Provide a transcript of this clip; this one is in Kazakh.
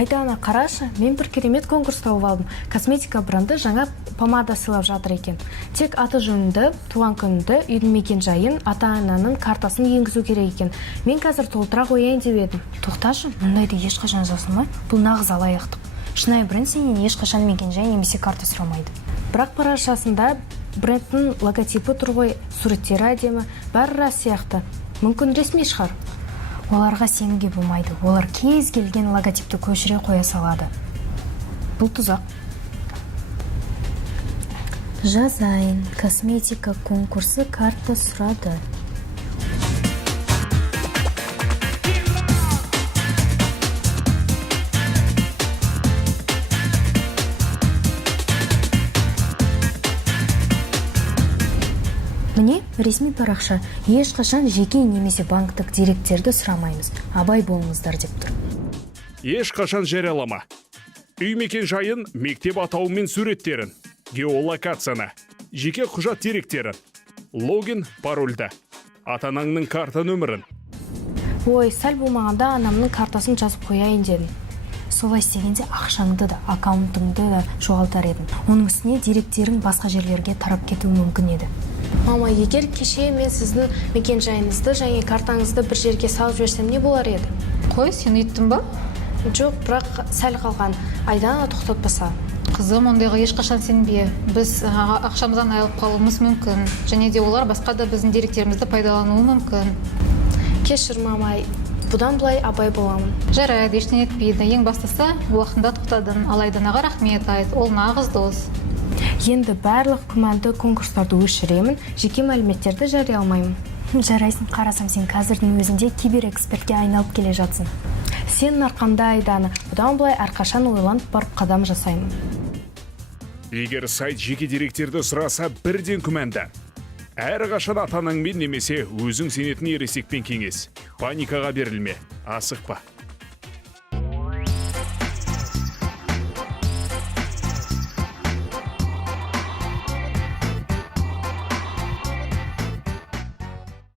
Айдана, қарашы, мен бір керемет конкурс тауып алдым. Косметика бренді жаңа помада сыйлап жатыр екен. Тек аты жөніңді, туған күніңді, үйдің мекен жайын, ата-ананың картасын енгізу керек екен. Мен қазір толтыра қояйын деп едім. Тоқташы, мұндайды ешқашан жасамай, бұл нағыз алаяқтық. Шынайы бренд сенен ешқашан мекен жай немесе карта сұрамайды. Бірақ парақшасында брендтің логотипі тұр ғой, суреттері әдемі, бәрі рас сияқты. Мүмкін ресми шығар. Оларға сенуге болмайды. Олар кез келген логотипті көшіре қоя салады. Бұл тұзақ. Жазайын. Косметика конкурсы карта сұрады. Міне, ресми парақша. Ешқашан жеке немесе банктік деректерді сұрамаймыз. Абай болыңыздар деп тұр. Ешқашан жариялама. Үй мекен жайын, мектеп атауы мен суреттерін, геолокацияны, жеке құжат деректерін, логин, парольді, ата-анаңның карта нөмірін. Ой, сәл болмағанда анамның картасын жазып қояйын дедім. Солай істегенде ақшаңды да, аккаунтыңды да жоғалтар едім. Оның үстіне деректерің басқа жерлерге тарап кетуі мүмкін еді. Мама, егер кеше мен сіздің мекен жайыңызды және картаңызды бір жерге салып жіберсем не болар еді? Қой, сен үйттің ба? Жоқ, бірақ сәл қалған. Айдана тоқтатпаса. Қызым, ондайға ешқашан сенбе. Біз ақшамыздан айырылып қалуымыз мүмкін. Және де олар басқа да біздің деректерімізді пайдалануы мүмкін. Кешір, мама, бұдан былай абай боламын. Жарайды, ештеңе етпейді. Ең бастысы, уақытында тоқтадың. Ал Айданаға рахмет айт. Ол нағыз дос. Енді барлық күмәнді конкурстарды өшіремін, жеке мәліметтерді жарияламаймын. Жарайсың, қарасам сен қазірдің өзінде киберэкспертке айналып келе жатсың. Сен арқамда, Айдана, бұдан былай әрқашан ойланып барып қадам жасаймын. Егер сайт жеке деректерді сұраса, бірден күмәнді. Әрқашан ата-анаңмен немесе өзің сенетін ересекпен кеңес. Паникаға берілме, асықпа.